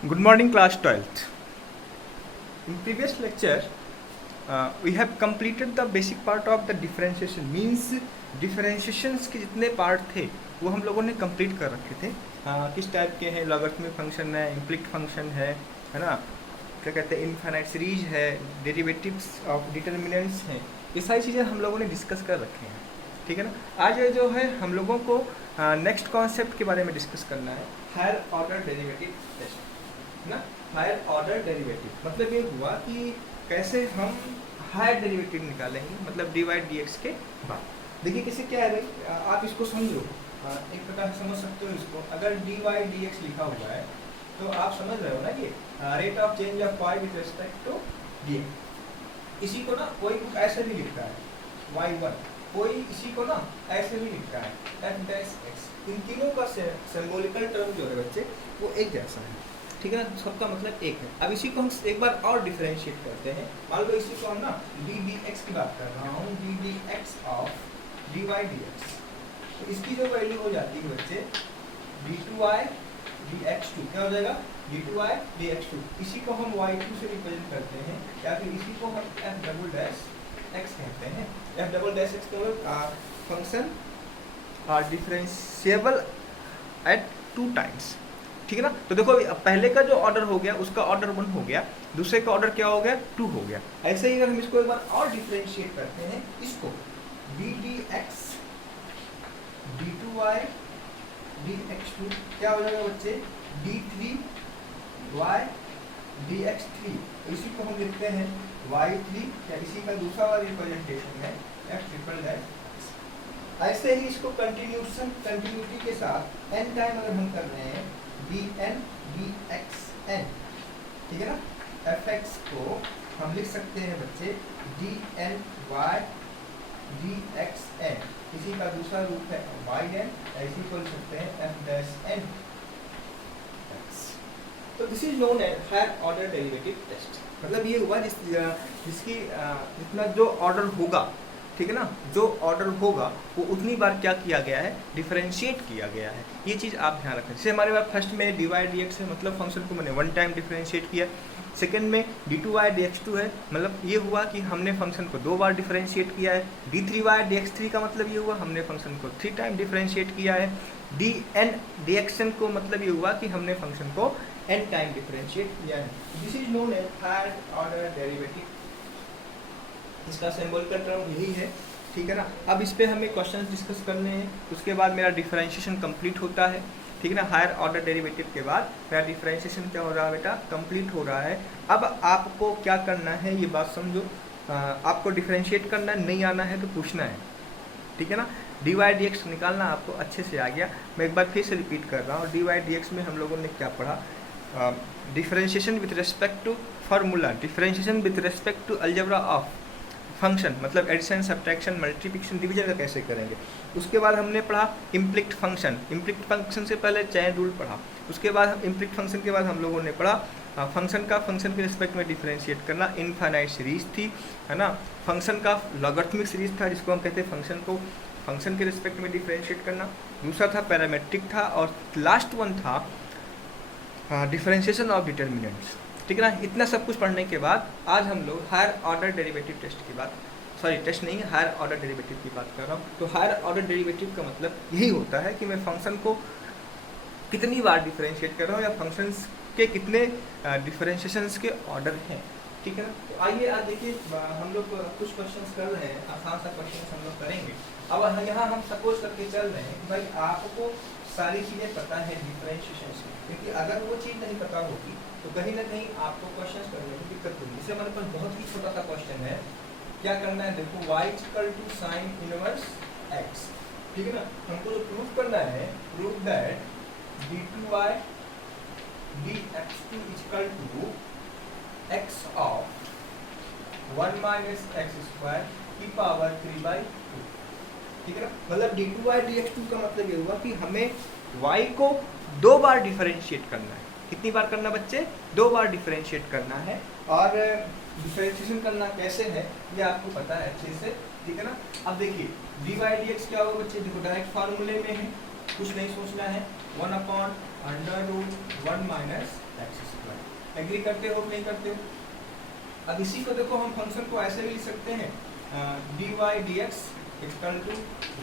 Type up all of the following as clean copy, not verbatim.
Good morning, class 12th. In previous lecture, we have completed the basic part of the differentiation. Means differentiations के जितने part थे वो हम लोगों ने कंप्लीट कर रखे थे. किस टाइप के हैं, लॉगरिथमिक फंक्शन है, इम्प्लिक्ट फंक्शन है ना, क्या कहते हैं, इनफाइनाइट सीरीज है, डेरिवेटिव्स ऑफ डिटर्मिनेंट्स हैं. ये सारी चीज़ें हम लोगों ने डिस्कस कर रखे हैं. ठीक है ना. आज जो है हम लोगों को नेक्स्ट कॉन्सेप्ट के बारे में डिस्कस करना है, हायर ऑर्डर डेरिवेटिव टेस्ट ना. हायर ऑर्डर डेरिवेटिव मतलब ये हुआ कि कैसे हम हायर डेरिवेटिव निकालेंगे, मतलब डी वाई डी एक्स के बाद. देखिए कैसे क्या है भाई, आप इसको समझो, एक प्रकार से समझ सकते हो इसको. अगर डी वाई डी एक्स लिखा हुआ है तो आप समझ रहे हो ना कि rate of change of Y with respect to D. इसी को ना कोई ऐसे भी लिखता है y1, कोई इसी को ना ऐसे भी लिखता है f डैश x. इन तीनों का सिंबॉलिकल टर्म जो है बच्चे वो एक जैसा है. ठीक है ना, सबका मतलब एक है. अब इसी को हम एक बार और डिफरेंशिएट करते हैं. मान लो इसी को हम ना डी डी एक्स की बात कर रहा हूँ, D D X of D Y D X. तो इसकी जो वैल्यू हो जाती है बच्चे D two Y D X two. क्या हो जाएगा, D two Y D X two. इसी को हम वाई टू से रिप्रेजेंट करते हैं, या फिर इसी को हम एफ डबल डैश एक्स कहते हैं. एफ डबल डैश एक्स का function differentiable eight two times. ठीक है ना. तो देखो पहले का जो ऑर्डर हो गया उसका ऑर्डर 1 हो गया, दूसरे का ऑर्डर क्या हो गया 2 हो गया. ऐसे ही अगर हम इसको एक बार और डिफरेंशिएट करते हैं, इसको D D X D two Y D X two क्या हो जाएगा बच्चे D three Y D X three. इसी को हम लिखते हैं वाई थ्री, या इसी का दूसरा वाला रिप्रेजेंटेशन है एफ ट्रिपल डैश. ऐसे ही इसको कंटिन्यूटी के साथ n टाइम अगर हम कर रहे हैं D N D X N. ठीक है ना. एफ एक्स को हम लिख सकते हैं बच्चे D N Y D X N. इसी का दूसरा रूप है वाई एन, इसी को लिख सकते हैं एफ डैश एन. तो this is known as higher order derivative test. मतलब ये हुआ जिसकी जितना जो ऑर्डर होगा, ठीक है ना, जो ऑर्डर होगा वो उतनी बार क्या किया गया है, डिफरेंशिएट किया गया है. ये चीज़ आप ध्यान रखें. जैसे हमारे पास फर्स्ट में डी वाई डी एक्स है, मतलब फंक्शन को मैंने 1 टाइम डिफरेंशिएट किया. सेकंड में D two Y D X two है, मतलब ये हुआ कि हमने फंक्शन को 2 बार डिफरेंशिएट किया है. D three Y D X three का मतलब ये हुआ हमने फंक्शन को 3 टाइम डिफरेंशिएट किया है. D N D X N को मतलब ये हुआ कि हमने फंक्शन को n टाइम डिफरेंशिएट किया है. This is known as higher order derivative. इसका सिंबॉलिकल टर्म यही है. ठीक है ना. अब इस पे हमें क्वेश्चन डिस्कस करने हैं, उसके बाद मेरा डिफरेंशिएशन कंप्लीट होता है. ठीक है ना. हायर ऑर्डर डेरिवेटिव के बाद मेरा डिफरेंशिएशन क्या हो रहा है बेटा, कंप्लीट हो रहा है. अब आपको क्या करना है ये बात समझो. आपको डिफरेंशिएट करना नहीं आना है तो पूछना है. ठीक है ना. डी वाई डी एक्स निकालना आपको अच्छे से आ गया. मैं एक बार फिर से रिपीट कर रहा हूँ. डी वाई डी एक्स में हम लोगों ने क्या पढ़ा, differentiation with respect to formula, differentiation with respect to algebra of function, मतलब एडिशन सब्ट्रैक्शन मल्टीप्लिकेशन डिवीजन का कैसे करेंगे. उसके बाद हमने पढ़ा इम्प्लिक्ट फंक्शन. इम्प्लिक्ट फंक्शन से पहले चैन रूल पढ़ा. उसके बाद इम्प्लिक्ट फंक्शन के बाद हम लोगों ने पढ़ा फंक्शन का फंक्शन के रिस्पेक्ट में डिफरेंशिएट करना. इनफाइनाइट सीरीज थी, है ना. फंक्शन का लॉगरिथमिक सीरीज था जिसको हम कहते हैं फंक्शन को फंक्शन के रिस्पेक्ट में डिफरेंशिएट करना. दूसरा था पैरामेट्रिक था, और लास्ट वन था डिफरेंशिएशन ऑफ डिटर्मिनेंट्स. ठीक है ना. इतना सब कुछ पढ़ने के बाद आज हम लोग हायर ऑर्डर डेरिवेटिव टेस्ट की बात, सॉरी टेस्ट नहीं है, हायर ऑर्डर डेरिवेटिव की बात कर रहा हूँ. तो हायर ऑर्डर डेरिवेटिव का मतलब यही होता है कि मैं फंक्शन को कितनी बार डिफरेंशिएट कर रहा हूँ, या फंक्शंस के कितने डिफरेंशिएशंस के ऑर्डर हैं. ठीक है ना. तो आइए आज देखिए, हम लोग कुछ क्वेश्चंस कर रहे हैं, आसान सा क्वेश्चन हम लोग करेंगे. अब यहाँ हम सपोज करके चल रहे हैं कि भाई आपको सारी चीज़ें पता है डिफरेंशिएशन से, क्योंकि अगर वो चीज़ नहीं पता होगी तो कहीं ना कहीं आपको क्वेश्चन करने में दिक्कत होगी. इससे हमारे पास बहुत ही छोटा सा क्वेश्चन है. क्या करना है, देखो y equal to sine inverse x. ठीक है ना. हमको जो प्रूफ करना है, proof that D two Y D X two equal to X of 1 minus X square की पावर 3/2. ठीक है ना. मतलब D two Y D X two का मतलब ये हुआ कि हमें y को 2 बार डिफरेंशिएट करना है. कितनी बार करना बच्चे, 2 बार डिफरेंशिएट करना है. और डिफरेंशिएशन करना कैसे है ये आपको पता है अच्छे से. ठीक है ना. अब देखिए डी वाई डी एक्स क्या होगा बच्चे, देखो डायरेक्ट फार्मूले में है, कुछ नहीं सोचना है. 1/√1 माइनस एक्स एग्री करते हो नहीं करते हो? अब इसी को देखो हम फंक्शन को ऐसे भी लिख सकते हैं dy dx equal to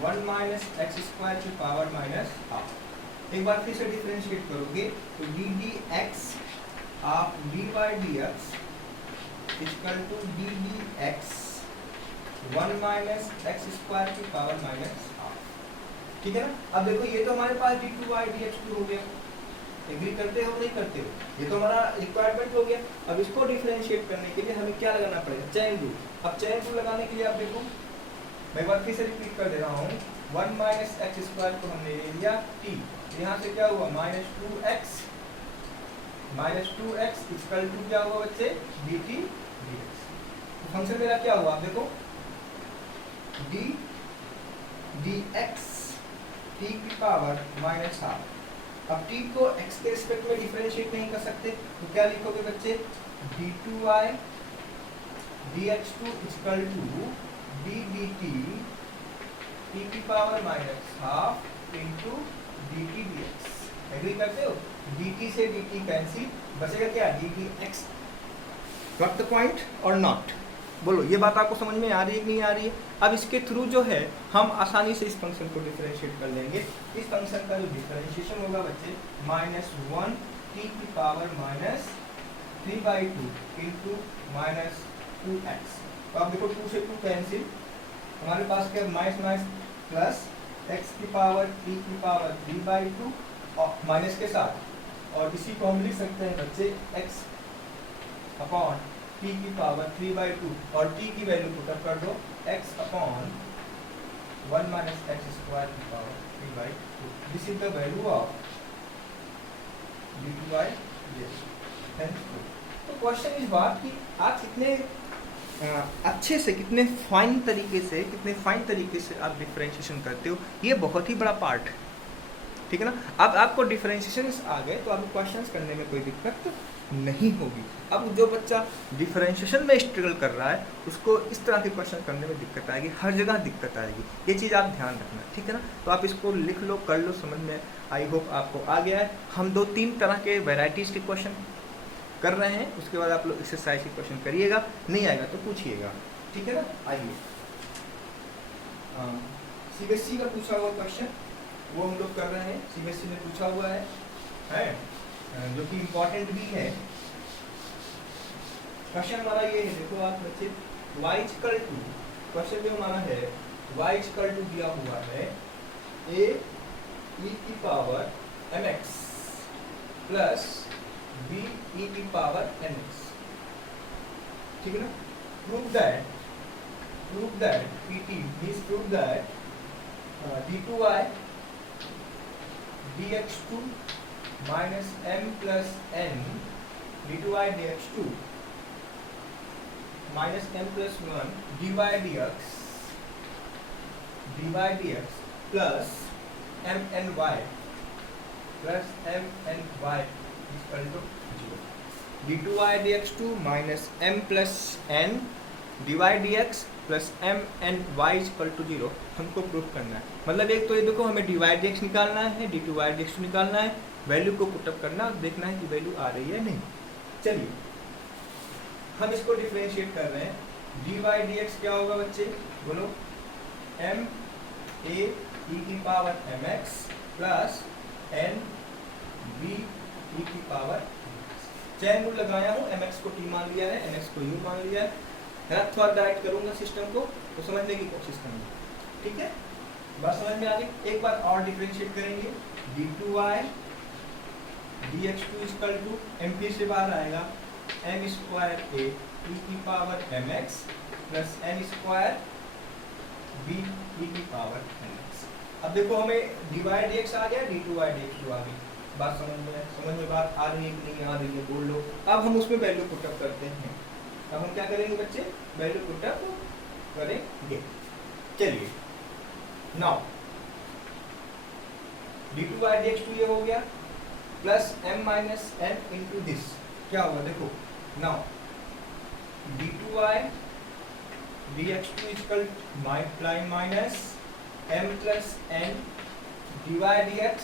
1 minus X square की पावर माइनस हाफ। एक बार फिर से डिफरेंशिएट करोगे तो D D X of dy dx equal to D D X 1 minus X square की पावर माइनस हाफ। ठीक है ना? अब देखो ये तो हमारे पास d2y dx2 हो गया, एग्री करते हो नहीं करते हो? ये तो हमारा रिक्वायरमेंट हो गया। अब इसको डिफरेंशिएट करने के लिए हमें क्या लगाना पड़ेगा? Chain rule. अब चेन रूल लगाने के लिए आप देखो, मैं एक बार फिर से रिपीट कर दे रहा हूँ, 1 माइनस एक्स स्क्वायर को हमने ले लिया t, यहाँ से क्या हुआ माइनस 2x इक्वल टू क्या हुआ बच्चे dt dx। तो फंक्शन मेरा क्या हुआ आप देखो d dx t की पावर माइनस हाफ। अब t को x के रिस्पेक्ट में डिफरेंशिएट नहीं कर सकते तो क्या लिखोगे बच्चे d2y dx2 equal to d dt t की power minus half into dt dx। Agree करते हो? dt से dt कैंसिल, बचेगा क्या ddx। गॉट द पॉइंट और नॉट? बोलो ये बात आपको समझ में आ रही है कि नहीं आ रही है? अब इसके थ्रू जो है हम आसानी से इस फंक्शन को डिफरेंशिएट कर लेंगे। इस फंक्शन का जो डिफरेंशिएशन होगा बच्चे माइनस 1 t की power minus 3/2 into minus 2x। तो आप देखो 2 से 2 कैंसिल, हमारे पास क्या माइनस माइनस प्लस x की पावर t की पावर 3/2 और माइनस के साथ, और इसी को हम लिख सकते हैं बच्चे x अपॉन t की पावर 3/2 और t की वैल्यू पुट अप कर दो x upon 1 minus X square की power 3/2। This is the value of d2y dx। तो क्वेश्चन इस बात की आज कितने अच्छे से, कितने फाइन तरीके से आप डिफरेंशिएशन करते हो, ये बहुत ही बड़ा पार्ट है। ठीक है ना? अब आपको डिफरेंशिएशन आ गए तो आपको क्वेश्चंस करने में कोई दिक्कत नहीं होगी। अब जो बच्चा डिफरेंशिएशन में स्ट्रगल कर रहा है उसको इस तरह के क्वेश्चन करने में दिक्कत आएगी, हर जगह दिक्कत आएगी, ये चीज़ आप ध्यान रखना। ठीक है ना? तो आप इसको लिख लो, कर लो, समझ में आई होप आपको आ गया है। हम 2-3 तरह के वेराइटीज़ के क्वेश्चन कर रहे हैं, उसके बाद आप लोग एक्सरसाइज के क्वेश्चन करिएगा, नहीं आएगा तो पूछिएगा। ठीक है ना? आइए सीबीएसई का पूछा हुआ क्वेश्चन वो हम लोग कर रहे हैं, सीबीएसई ने पूछा हुआ है जो कि इम्पोर्टेंट भी है। क्वेश्चन हमारा ये है, देखो आप बच्चे y इक्वल टू, क्वेश्चन जो हमारा है y इक्वल टू दिया हुआ है a e की power mx plus b e की पावर nx। ठीक है ना? Prove that pt means prove that d2y dx2 minus m plus n d2y dx2 minus m plus 1 dy dx plus mny equal to 0। d2y dx2 minus m plus n dy dx plus m n y equal to 0 हमको proof करना है। मतलब एक तो ये देखो हमें dy dx निकालना है, d2y dx निकालना है, वैल्यू को पुटअप करना, देखना है कि वैल्यू आ रही है नहीं। चलिए हम इसको डिफरेंशिएट कर रहे हैं। dy dx क्या होगा बच्चे बोलो? m a e की power mx plus n b e की पावर। चैन रूल लगाया हूँ, mx को t मान लिया है, nx को u मान लिया है। थोड़ा डायरेक्ट करूंगा सिस्टम को तो समझने की कोशिश करेंगे। ठीक है? बात समझ में आ गई? एक बार और डिफरेंशिएट करेंगे। d2y dx2 equal to m फिर से बाहर आएगा m स्क्वायर a e की power mx plus n square b e की पावर nx। अब देखो हमें dy dx आ गया, d2y dx2 आ गई। बात समझ में बात आ रही है कि नहीं आ रही है? बोल लो। अब हम उसमें वैल्यू पुटअप करते हैं। अब हम क्या करेंगे बच्चे? वैल्यू पुटअप करेंगे। चलिए नाउ d2y dx2 ये हो गया plus m minus n into this क्या हुआ देखो। Now d2y dx2 equal multiply minus m plus n dy dx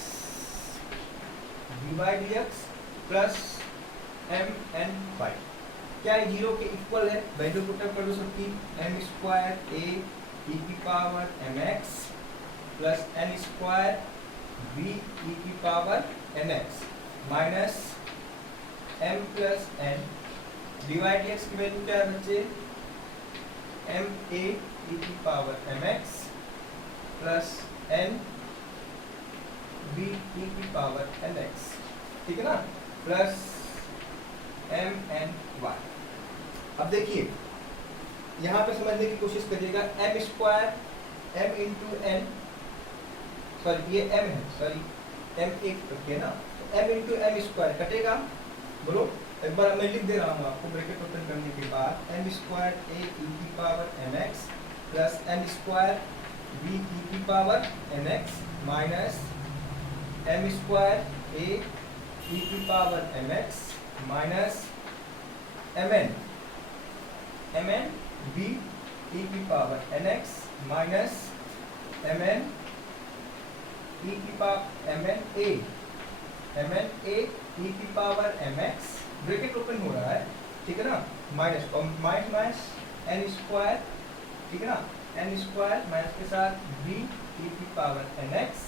plus M N Y क्या है, 0 के इक्वल है, वैल्यू पुट अप कर दो सबकी, एम स्क्वायर ए ई की power M X plus N square B E की power N X minus M plus N divide X की वैल्यू क्या है बच्चे, एम ए ई की power M X plus N B E की power N x, ठीक है ना, प्लस एम एन वाई। अब देखिए यहाँ पे समझने की कोशिश करिएगा, M square M into N, sorry ये एम है, सॉरी एम एक रखिए ना, तो एम इंटू एम स्क्वायर कटेगा, बोलो एक बार मैं लिख दे रहा हूँ आपको, ब्रैकेट ओपन करने के बाद एम स्क्वायर ए ई की power M X plus M square B E की power N X minus M square A E की power M X minus M N B E की power N X minus M N E की power M N A E की power M X, bracket open हो रहा है, ठीक है ना, माइनस और माइनस एन स्क्वायर, ठीक है ना, एन स्क्वायर माइनस के साथ बी ई की power N X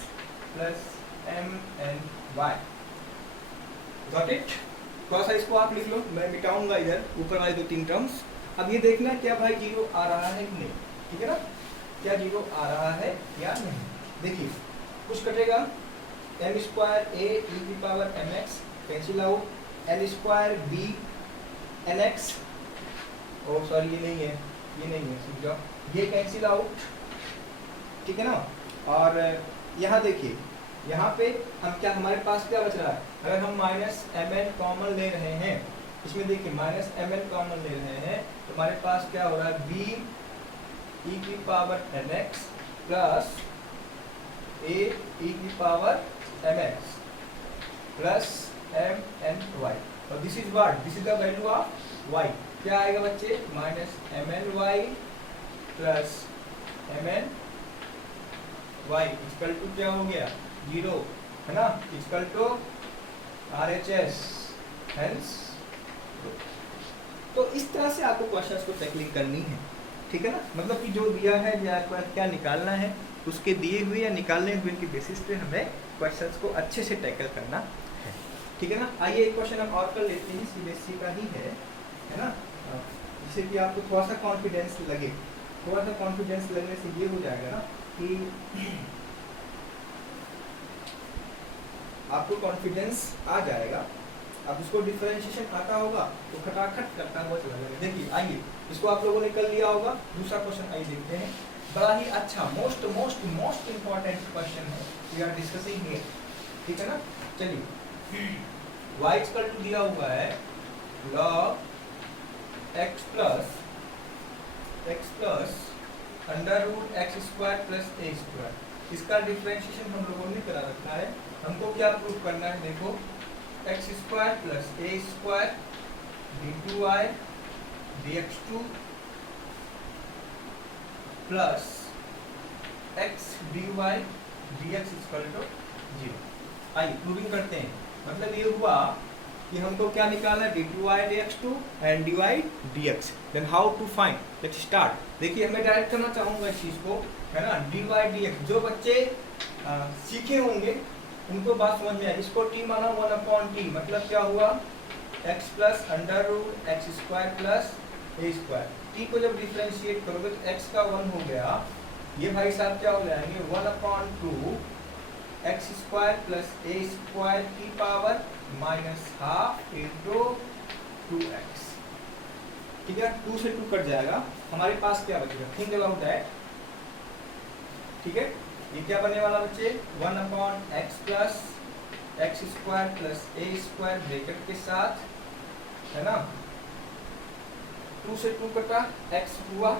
plus M N Y. Got it? थोड़ा सा इसको आप लिख लो, मैं मिटाऊंगा इधर ऊपर वाले 2-3 टर्म्स। अब ये देखना क्या भाई 0 आ रहा है कि नहीं, ठीक है ना, क्या 0 आ रहा है या नहीं। देखिए कुछ कटेगा, एम स्क्वायर ए ई की power M X cancel out, N square B N X, oh sorry ये नहीं है, ये नहीं है, समझ जाओ, ये कैंसिल आउट, ठीक है ना। और यहाँ देखिए, यहाँ पे हम क्या, हमारे पास क्या बच रहा है, अगर हम माइनस एम एन कॉमन ले रहे हैं, इसमें देखिए माइनस एम एन कॉमन ले रहे हैं, तो हमारे पास क्या हो रहा है, बी ई की power N X plus A E की power M X plus M N Y, और this is what, this is the value of Y, क्या आएगा बच्चे, minus M N Y plus M N Y equal to क्या हो गया, 0, है ना, इक्वल टू RHS, हेंस। तो इस तरह से आपको क्वेश्चंस को टैकलिंग करनी है, ठीक है ना, मतलब कि जो दिया है या क्या निकालना है, उसके दिए हुए या निकालने हुए के बेसिस पे हमें क्वेश्चंस को अच्छे से टैकल करना है, ठीक है ना। आइए एक क्वेश्चन हम और कर लेते हैं, CBSE का ही है ना, जिससे कि आपको थोड़ा सा कॉन्फिडेंस लगे, थोड़ा सा कॉन्फिडेंस लगने से ये हो जाएगा ना कि आपको कॉन्फिडेंस आ जाएगा, अब उसको डिफरेंशिएशन आता होगा तो खटाखट करता हुआ चला जाएगा। देखिए आइए, इसको आप लोगों ने कर लिया होगा, दूसरा क्वेश्चन आइए देखते हैं, बड़ा ही अच्छा most most most important question है, वी आर डिस्कसिंग हियर, ठीक है ना। चलिए y इक्वल टू दिया हुआ है log x plus under root X square plus A square, इसका डिफरेंशिएशन हम लोगों ने करा रखा है, हमको क्या प्रूव करना है, देखो X square plus A square d2y dx2 plus X dy dx equal to 0। आइए प्रूविंग करते हैं, मतलब ये हुआ कि हमको क्या निकालना है, d2y dx2 and dy dx, then how to find, let's start. देखिए मैं डायरेक्ट करना चाहूँगा इस चीज़ को, है ना, dy dx, जो बच्चे सीखे होंगे उनको बात समझ में आई, इसको t माना 1/t, मतलब क्या हुआ, x plus under root X square plus A square, t को जब डिफरेंशिएट करोगे तो x का 1 हो गया, ये भाई साहब क्या हो जाएंगे 1/2 x square plus A square की पावर -12 इंटू 2x, ठीक है, 2 से 2 कट जाएगा, हमारे पास क्या बचेगा, थिंक अबाउट दैट, ठीक है, ये क्या बनने वाला बच्चे, 1/x plus X square plus A square bracket के साथ, है ना, 2 से 2 कटा, x हुआ,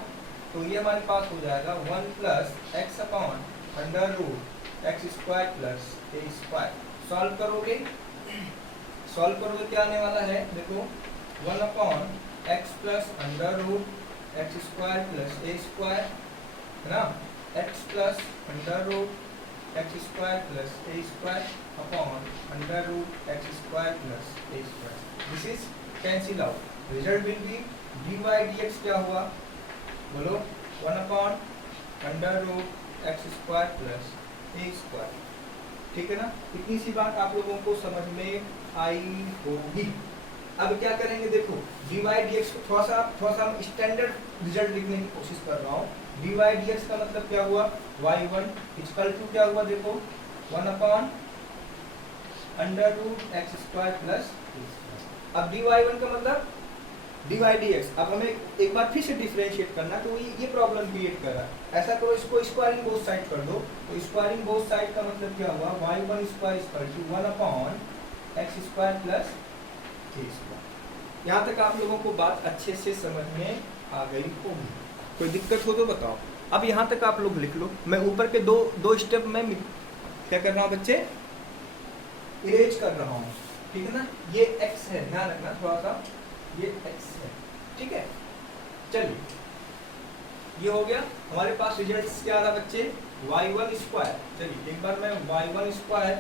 तो ये हमारे पास हो जाएगा 1 plus X upon under root X square plus A square. Solve करोगे क्या आने वाला है, देखो 1/x plus under root X square plus A square, है ना, x plus under root X square plus A square upon under root X square plus A square. This is cancel out, result will be dy dx क्या हुआ बोलो 1/√x² plus a²। ठीक है ना, इतनी सी बात आप लोगों को समझ में आई होगी। अब क्या करेंगे देखो, dy dx को थोड़ा सा हम स्टैंडर्ड रिजल्ट लिखने की कोशिश कर रहा हूँ। dy dx का मतलब क्या हुआ, y1 इक्वल टू क्या हुआ देखो 1/√x² प्लस। अब dy1 का मतलब dy dx, अब हमें एक बार फिर से डिफरेंशिएट करना, तो ये प्रॉब्लम क्रिएट कर रहा है। ऐसा करो, इसको स्क्वायरिंग बोथ साइड कर दो, तो स्क्वायरिंग बोथ साइड का मतलब क्या हुआ y1² equal to 1/x² plus a²। यहाँ तक आप लोगों को बात अच्छे से समझ में आ गई होगी, कोई दिक्कत हो तो बताओ। अब यहाँ तक आप लोग लिख लो, मैं ऊपर के दो स्टेप में क्या कर रहा हूँ बच्चे, इरेज कर रहा हूँ। ठीक है ना, ये x है, ध्यान रखना थोड़ा सा, ये x है। ठीक है, चलिए ये हो गया हमारे पास। रिजल्ट क्या आ रहा बच्चे, y1²। चलिए एक बार मैं y1²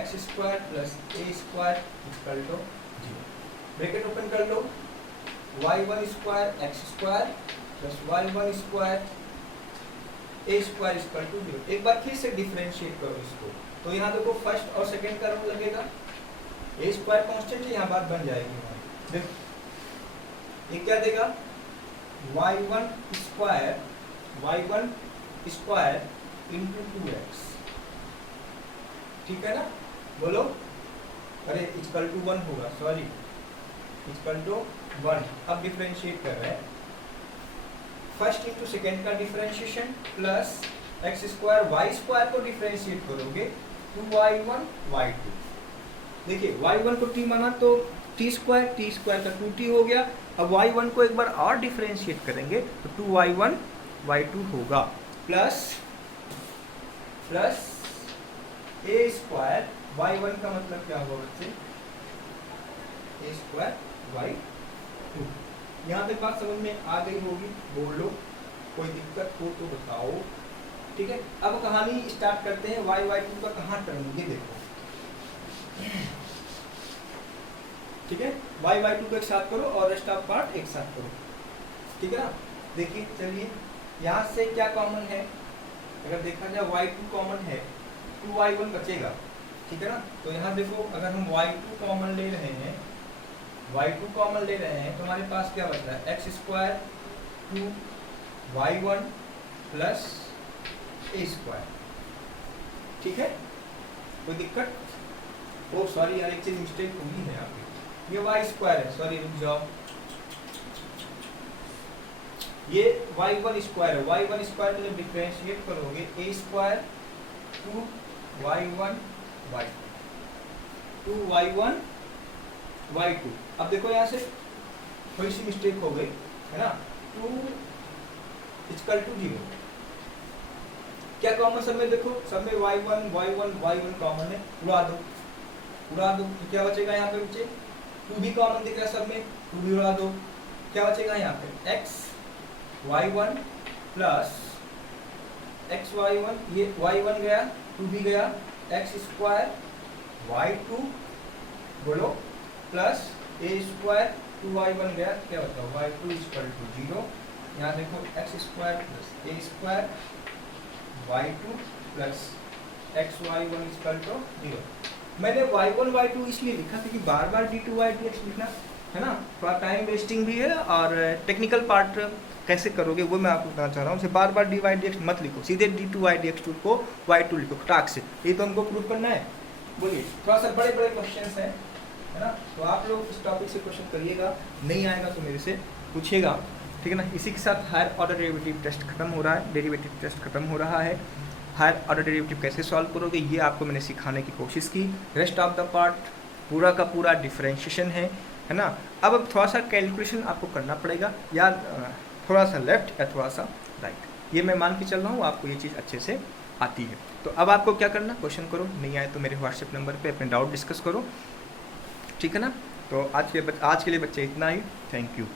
x² plus a² equal to 0 bracket open कर लो, y1² x² plus y1² a² equal to 0। एक बार फिर से डिफरेंशिएट करो इसको, तो यहाँ देखो फर्स्ट और सेकंड का रूल लगेगा, a² कांस्टेंट है, यहाँ बात बन जाएगी। देखो ये क्या देगा, y1² इंटू 2x। ठीक है ना, बोलो, अरे इक्वल टू 1 होगा, सॉरी इक्वल टू 1। अब डिफरेंशिएट कर रहे हैं, फर्स्ट इंटू सेकेंड का डिफरेंशिएशन प्लस x² y² को डिफरेंशिएट करोगे 2y1 y2। देखिए y1 को t माना तो t² का 2t हो गया। अब y1 को एक बार और डिफरेंशिएट करेंगे तो 2y1 y2 होगा प्लस a² y1 का मतलब क्या होगा बच्चे, a² y2। यहाँ तक बात समझ में आ गई होगी, बोलो कोई दिक्कत हो तो बताओ। ठीक है, अब कहानी स्टार्ट करते हैं। y2 का कहाँ टर्म, ये देखो। ठीक है, y2 को एक साथ करो और रेस्ट ऑफ पार्ट एक साथ करो। ठीक है ना, देखिए चलिए यहाँ से क्या कॉमन है, अगर देखा जाए y2 कॉमन है, 2y1 बचेगा। ठीक है ना, तो यहाँ देखो अगर हम y2 कॉमन ले रहे हैं तो हमारे पास क्या बच रहा है, x² 2y1 प्लस a²। ठीक है, कोई दिक्कत, ओ सॉरी यार एक चीज मिस्टेक हुई है यहाँ पे, ये y² है, सॉरी रुक जाओ, ये y1² है। y1² को जब डिफरेंशिएट करोगे a² 2y1 y2। अब देखो यहाँ से थोड़ी सी मिस्टेक हो गई है ना, 2 इक्वल टू 0। क्या कॉमन सब में, देखो सब में y1 कॉमन है, उड़ा दो तो क्या बचेगा यहाँ पे बच्चे, 2 भी कॉमन दिख रहा है सब में, 2 भी उड़ा दो, क्या बचेगा यहाँ पे xy1 प्लस xy1, ये y1 गया 2 भी गया, x² y2 बोलो प्लस a² 2y1 गया, क्या बचा y2 इक्वल टू 0। यहाँ देखो x² plus a² y2 plus xy1 equal to 0। मैंने y1 y2 इसलिए लिखा क्योंकि बार बार d2 dx लिखना है ना, थोड़ा टाइम वेस्टिंग भी है, और टेक्निकल पार्ट कैसे करोगे वो मैं आपको बताना चाह रहा हूँ। बार बार dy dx मत लिखो, सीधे d2 dx को y2 लिखो फटाक से, ये तो हमको प्रूव करना है। बोलिए, थोड़ा सा बड़े क्वेश्चंस हैं है ना, तो आप लोग इस टॉपिक से क्वेश्चन करिएगा, नहीं आएगा तो मेरे से पूछिएगा। ठीक है ना, इसी के साथ हायर ऑर्डर डेरिवेटिव टेस्ट खत्म हो रहा है, डेरिवेटिव टेस्ट खत्म हो रहा है। हायर ऑर्डर डेरिवेटिव कैसे सॉल्व करोगे ये आपको मैंने सिखाने की कोशिश की। रेस्ट ऑफ द पार्ट पूरा का पूरा डिफरेंशिएशन है ना। अब थोड़ा सा कैलकुलेशन आपको करना पड़ेगा, या थोड़ा सा लेफ्ट या थोड़ा सा राइट, ये मैं मान के चल रहा हूँ आपको ये चीज़ अच्छे से आती है। तो अब आपको क्या करना, क्वेश्चन करो, नहीं आए तो मेरे व्हाट्सएप नंबर पे अपने डाउट डिस्कस करो। ठीक है ना, तो आज के लिए बच्चे इतना ही, थैंक यू।